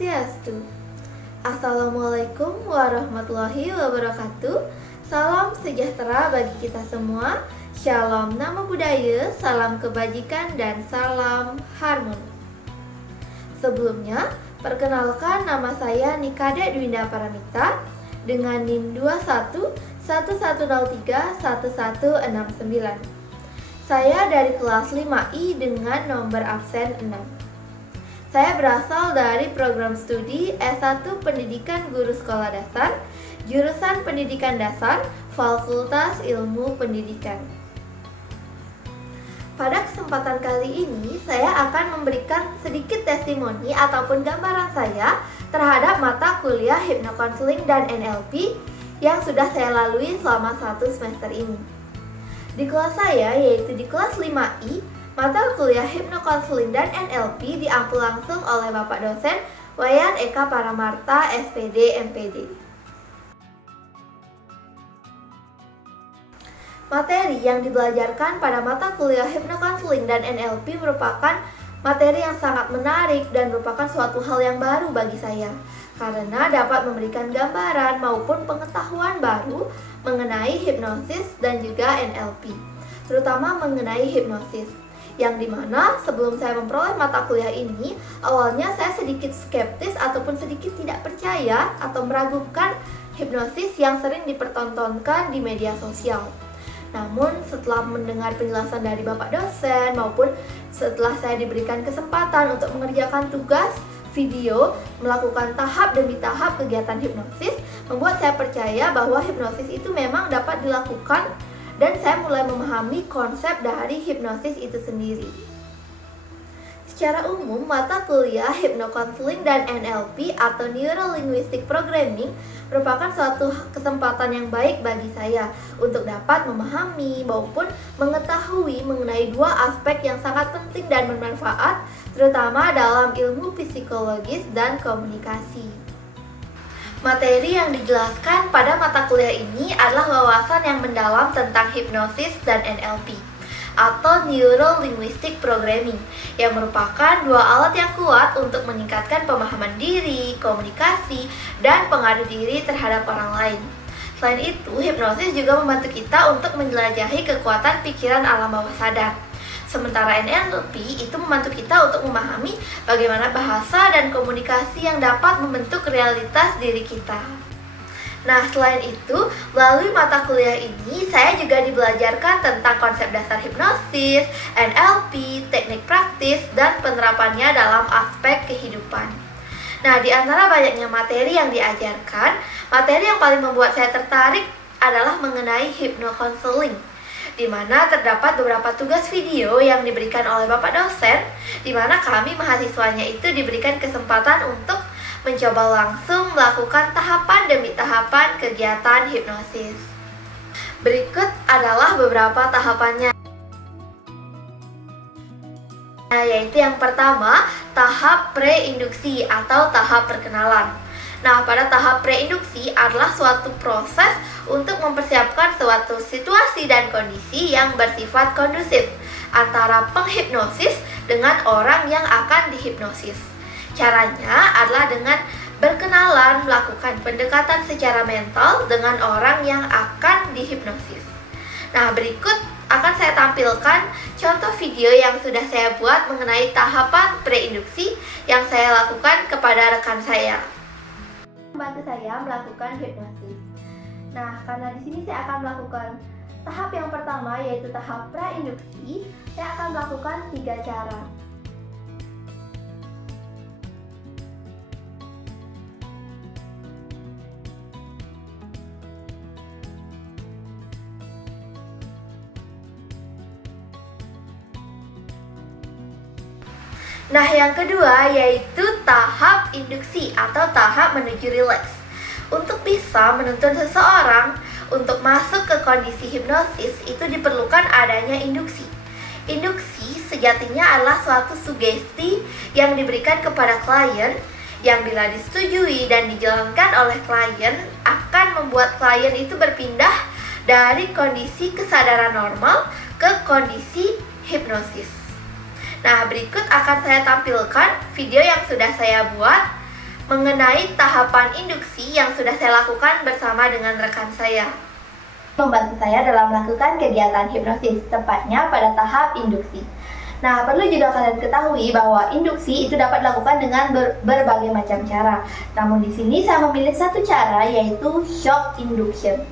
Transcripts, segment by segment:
Swastiastu. Assalamualaikum warahmatullahi wabarakatuh. Salam sejahtera bagi kita semua. Shalom nama budaya, salam kebajikan dan salam harmoni. Sebelumnya, perkenalkan nama saya Nikade Dwinda Paramita dengan NIM 2111031169. Saya dari kelas 5I dengan nomor absen 6. Saya berasal dari program studi S1 Pendidikan Guru Sekolah Dasar, jurusan Pendidikan Dasar, Fakultas Ilmu Pendidikan. Pada kesempatan kali ini, saya akan memberikan sedikit testimoni ataupun gambaran saya terhadap mata kuliah Hypnocounseling dan NLP yang sudah saya lalui selama 1 semester ini. Di kelas saya, yaitu di kelas 5I, mata kuliah Hypnocounseling dan NLP diampu langsung oleh Bapak dosen Wayan Eka Paramarta, SPD, MPD. Materi yang dibelajarkan pada mata kuliah Hypnocounseling dan NLP merupakan materi yang sangat menarik dan merupakan suatu hal yang baru bagi saya, karena dapat memberikan gambaran maupun pengetahuan baru mengenai hipnosis dan juga NLP, terutama mengenai hipnosis. Yang dimana sebelum saya memperoleh mata kuliah ini, awalnya saya sedikit skeptis ataupun sedikit tidak percaya atau meragukan hipnosis yang sering dipertontonkan di media sosial. Namun setelah mendengar penjelasan dari Bapak dosen maupun setelah saya diberikan kesempatan untuk mengerjakan tugas video, melakukan tahap demi tahap kegiatan hipnosis, membuat saya percaya bahwa hipnosis itu memang dapat dilakukan. Dan saya mulai memahami konsep dari hipnosis itu sendiri. Secara umum, mata kuliah Hypnocounseling dan NLP atau Neuro Linguistic Programming merupakan suatu kesempatan yang baik bagi saya untuk dapat memahami maupun mengetahui mengenai dua aspek yang sangat penting dan bermanfaat, terutama dalam ilmu psikologis dan komunikasi. Materi yang dijelaskan pada mata kuliah ini adalah wawasan yang mendalam tentang hipnosis dan NLP atau Neuro Linguistic Programming yang merupakan dua alat yang kuat untuk meningkatkan pemahaman diri, komunikasi, dan pengaruh diri terhadap orang lain. Selain itu, hipnosis juga membantu kita untuk menjelajahi kekuatan pikiran alam bawah sadar. Sementara NLP itu membantu kita untuk memahami bagaimana bahasa dan komunikasi yang dapat membentuk realitas diri kita. Nah, selain itu, melalui mata kuliah ini, saya juga dibelajarkan tentang konsep dasar hipnosis, NLP, teknik praktis, dan penerapannya dalam aspek kehidupan. Nah, di antara banyaknya materi yang diajarkan, materi yang paling membuat saya tertarik adalah mengenai hypnocounseling, di mana terdapat beberapa tugas video yang diberikan oleh Bapak dosen, di mana kami mahasiswanya itu diberikan kesempatan untuk mencoba langsung melakukan tahapan demi tahapan kegiatan hipnosis. Berikut adalah beberapa tahapannya, yaitu yang pertama, tahap pre-induksi atau tahap perkenalan. Nah, pada tahap pre-induksi adalah suatu proses untuk mempersiapkan suatu situasi dan kondisi yang bersifat kondusif antara penghipnosis dengan orang yang akan dihipnosis. Caranya adalah dengan berkenalan, melakukan pendekatan secara mental dengan orang yang akan dihipnosis. Nah, berikut akan saya tampilkan contoh video yang sudah saya buat mengenai tahapan pre-induksi yang saya lakukan kepada rekan saya. Membantu saya melakukan hipnosis. Nah, karena di sini saya akan melakukan tahap yang pertama, yaitu tahap pra-induksi. Saya akan melakukan 3 cara. Nah, yang kedua yaitu tahap induksi atau tahap menuju rileks. Untuk bisa menuntun seseorang untuk masuk ke kondisi hipnosis itu diperlukan adanya induksi. Induksi sejatinya adalah suatu sugesti yang diberikan kepada klien yang bila disetujui dan dijalankan oleh klien akan membuat klien itu berpindah dari kondisi kesadaran normal ke kondisi hipnosis. Nah, berikut akan saya tampilkan video yang sudah saya buat mengenai tahapan induksi yang sudah saya lakukan bersama dengan rekan saya. Membantu saya dalam melakukan kegiatan hipnosis, tepatnya pada tahap induksi. Nah, perlu juga kalian ketahui bahwa induksi itu dapat dilakukan dengan berbagai macam cara. Namun di sini saya memilih satu cara, yaitu shock induction.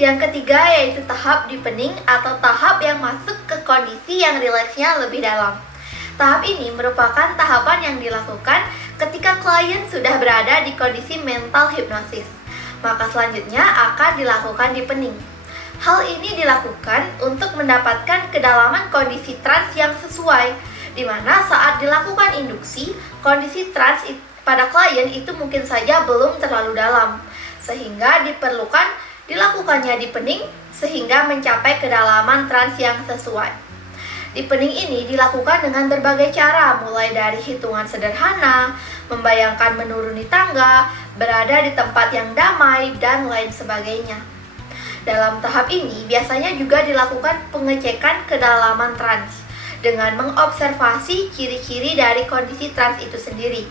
Yang ketiga yaitu tahap deepening atau tahap yang masuk ke kondisi yang rileksnya lebih dalam. Tahap ini merupakan tahapan yang dilakukan ketika klien sudah berada di kondisi mental hipnosis. Maka selanjutnya akan dilakukan deepening. Hal ini dilakukan untuk mendapatkan kedalaman kondisi trans yang sesuai, di mana saat dilakukan induksi, kondisi trans pada klien itu mungkin saja belum terlalu dalam, sehingga dilakukannya deepening sehingga mencapai kedalaman trans yang sesuai. Deepening ini dilakukan dengan berbagai cara, mulai dari hitungan sederhana, membayangkan menuruni tangga, berada di tempat yang damai, dan lain sebagainya. Dalam tahap ini biasanya juga dilakukan pengecekan kedalaman trans dengan mengobservasi ciri-ciri dari kondisi trans itu sendiri,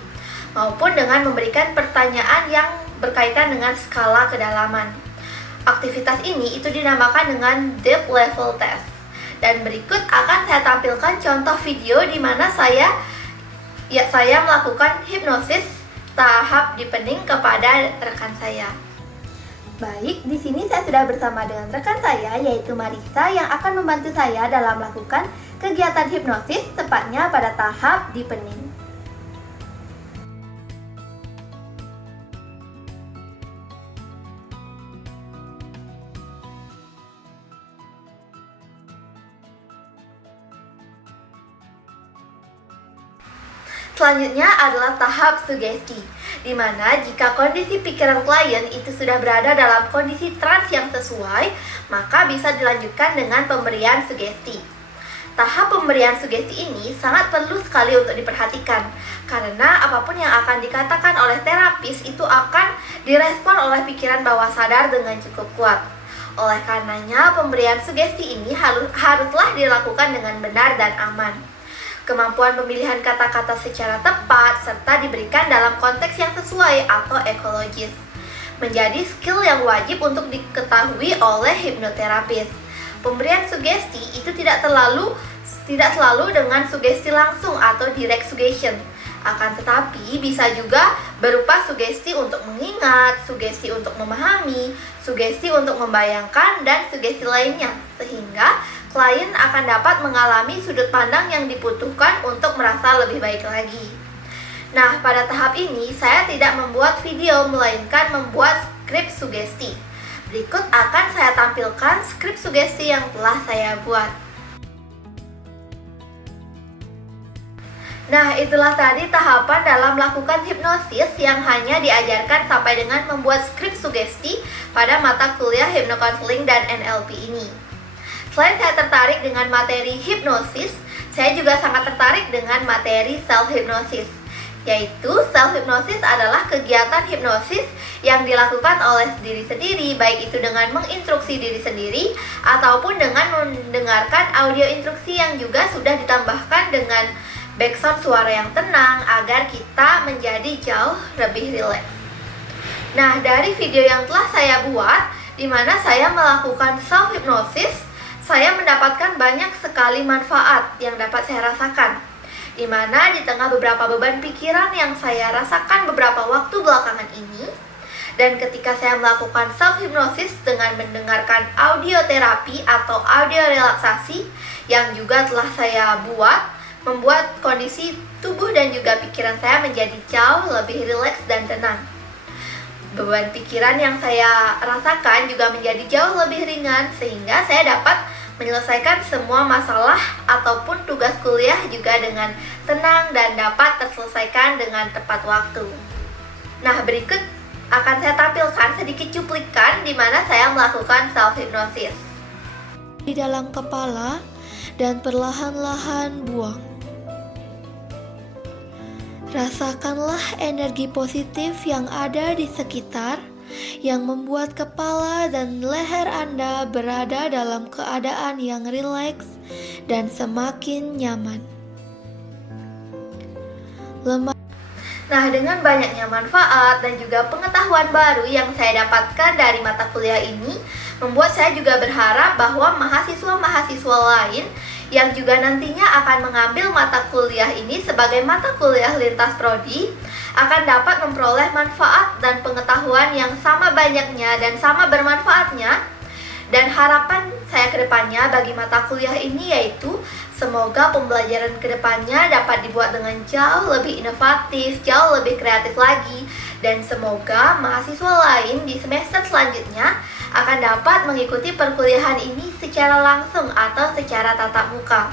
maupun dengan memberikan pertanyaan yang berkaitan dengan skala kedalaman. Aktivitas ini itu dinamakan dengan Deep Level Test. Dan berikut akan saya tampilkan contoh video di mana saya melakukan hipnosis tahap deepening kepada rekan saya. Baik, di sini saya sudah bersama dengan rekan saya yaitu Marisa yang akan membantu saya dalam melakukan kegiatan hipnosis tepatnya pada tahap deepening. Selanjutnya adalah tahap sugesti, di mana jika kondisi pikiran klien itu sudah berada dalam kondisi trans yang sesuai, maka bisa dilanjutkan dengan pemberian sugesti. Tahap pemberian sugesti ini sangat perlu sekali untuk diperhatikan, karena apapun yang akan dikatakan oleh terapis itu akan direspon oleh pikiran bawah sadar dengan cukup kuat. Oleh karenanya, pemberian sugesti ini haruslah dilakukan dengan benar dan aman. Kemampuan pemilihan kata-kata secara tepat serta diberikan dalam konteks yang sesuai atau ekologis menjadi skill yang wajib untuk diketahui oleh hipnoterapis. Pemberian sugesti itu tidak selalu dengan sugesti langsung atau direct suggestion. Akan tetapi bisa juga berupa sugesti untuk mengingat, sugesti untuk memahami, sugesti untuk membayangkan, dan sugesti lainnya, sehingga klien akan dapat mengalami sudut pandang yang dibutuhkan untuk merasa lebih baik lagi. Nah, pada tahap ini saya tidak membuat video, melainkan membuat skrip sugesti. Berikut akan saya tampilkan skrip sugesti yang telah saya buat. Nah, itulah tadi tahapan dalam melakukan hipnosis yang hanya diajarkan sampai dengan membuat skrip sugesti pada mata kuliah Hypnocounseling dan NLP ini. Selain saya tertarik dengan materi hipnosis, saya juga sangat tertarik dengan materi self-hypnosis. Yaitu self-hypnosis adalah kegiatan hipnosis yang dilakukan oleh diri sendiri, baik itu dengan menginstruksi diri sendiri ataupun dengan mendengarkan audio instruksi yang juga sudah ditambahkan dengan background suara yang tenang agar kita menjadi jauh lebih rileks. Nah, dari video yang telah saya buat, di mana saya melakukan self-hypnosis, saya mendapatkan banyak sekali manfaat yang dapat saya rasakan, di mana di tengah beberapa beban pikiran yang saya rasakan beberapa waktu belakangan ini, dan ketika saya melakukan self-hypnosis dengan mendengarkan audio terapi atau audio relaksasi yang juga telah saya buat, membuat kondisi tubuh dan juga pikiran saya menjadi jauh lebih rileks dan tenang. Beban pikiran yang saya rasakan juga menjadi jauh lebih ringan, sehingga saya dapat menyelesaikan semua masalah ataupun tugas kuliah juga dengan tenang dan dapat terselesaikan dengan tepat waktu. Nah, berikut akan saya tampilkan sedikit cuplikan di mana saya melakukan self-hypnosis. Di dalam kepala dan perlahan-lahan buang. Rasakanlah energi positif yang ada di sekitar yang membuat kepala dan leher Anda berada dalam keadaan yang rileks dan semakin nyaman. Nah, dengan banyaknya manfaat dan juga pengetahuan baru yang saya dapatkan dari mata kuliah ini, membuat saya juga berharap bahwa mahasiswa-mahasiswa lain yang juga nantinya akan mengambil mata kuliah ini sebagai mata kuliah lintas prodi akan dapat memperoleh manfaat dan pengetahuan yang sama banyaknya dan sama bermanfaatnya. Dan harapan saya ke depannya bagi mata kuliah ini yaitu semoga pembelajaran ke depannya dapat dibuat dengan jauh lebih inovatif, jauh lebih kreatif lagi. Dan semoga mahasiswa lain di semester selanjutnya akan dapat mengikuti perkuliahan ini secara langsung atau secara tatap muka.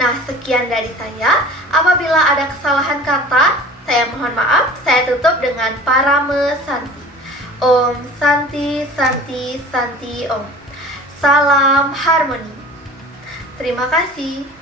Nah, sekian dari saya. Apabila ada kesalahan kata, saya mohon maaf. Saya tutup dengan Parame Santi. Om Santi Santi Santi Om. Salam harmoni. Terima kasih.